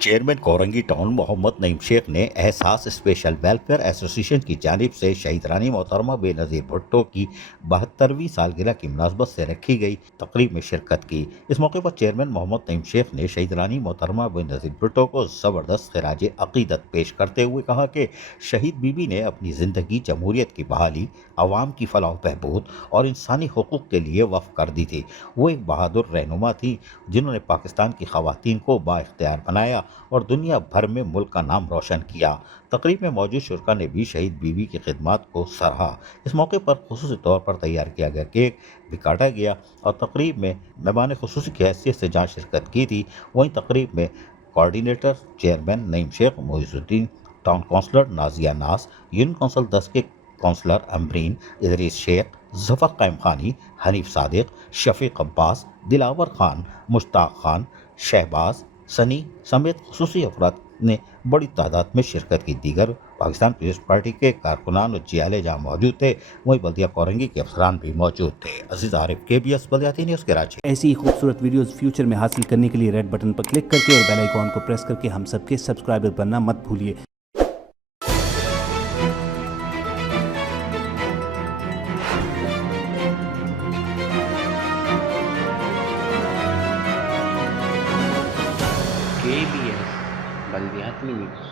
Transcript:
Chairman Korangi town Mohammad Naeem Sheikh ने एहसास special welfare association की जानिब से शहीद रानी मोहतरमा बेनज़ीर भुट्टो की 72वीं सालगिरह की मुनासबत से रखी गई तकरीब में शिरकत की। इस मौके पर चेयरमैन मोहम्मद नईम शेख ने शहीद रानी मोहतरमा बेनज़ीर भुट्टो को ज़बरदस्त खिराज अकीदत पेश करते हुए कहा कि शहीद बीबी ने अपनी ज़िंदगी जमहूरियत की बहाली, आवाम की फलाह बहबूद और इंसानी हुकूक के लिए वक्फ कर दी थी। वो एक बहादुर रहनुमा थी जिन्होंने पाकिस्तान की ख़वातीन को बाइख्तियार बनाया और दुनिया भर में मुल्क का नाम रोशन किया। तकरीब में मौजूद शुरका ने भी शहीद बीवी की खिदमत को सराहा। इस मौके पर खुसूसी तौर पर तैयार किया गया केक भी काटा गया और तकरीब में मेहमान खुसूसी की हैसियत से जहाँ शिरकत की थी, वहीं तकरीब में coordinator chairman Naeem Shaikh Moizuddin, town councillor Nazia Naz, union council 10 के काउंसलर अमरीन, इदरीस शेख, जफर कायम खानी, हनीफ सादिक, शफीक अब्बास, दिलावर खान, मुश्ताक खान, शहबाज सनी समेत खुसूसी अफराद ने बड़ी तादाद में शिरकत की। दीगर पाकिस्तान पीपल्स पार्टी के कारकुनान और जियाले जहाँ मौजूद थे, वहीं बल्दिया कोरंगी के अफसरान भी मौजूद थे। अजीज आरिफ, KBS बल्दियाती न्यूज़ कराची। ऐसी ही खूबसूरत वीडियोस फ्यूचर में हासिल करने के लिए रेड बटन पर क्लिक करके और बेल आइकॉन को प्रेस करके हम सबके सब्सक्राइबर बनना मत भूलिए। KBS बल्दियाती न्यूज़।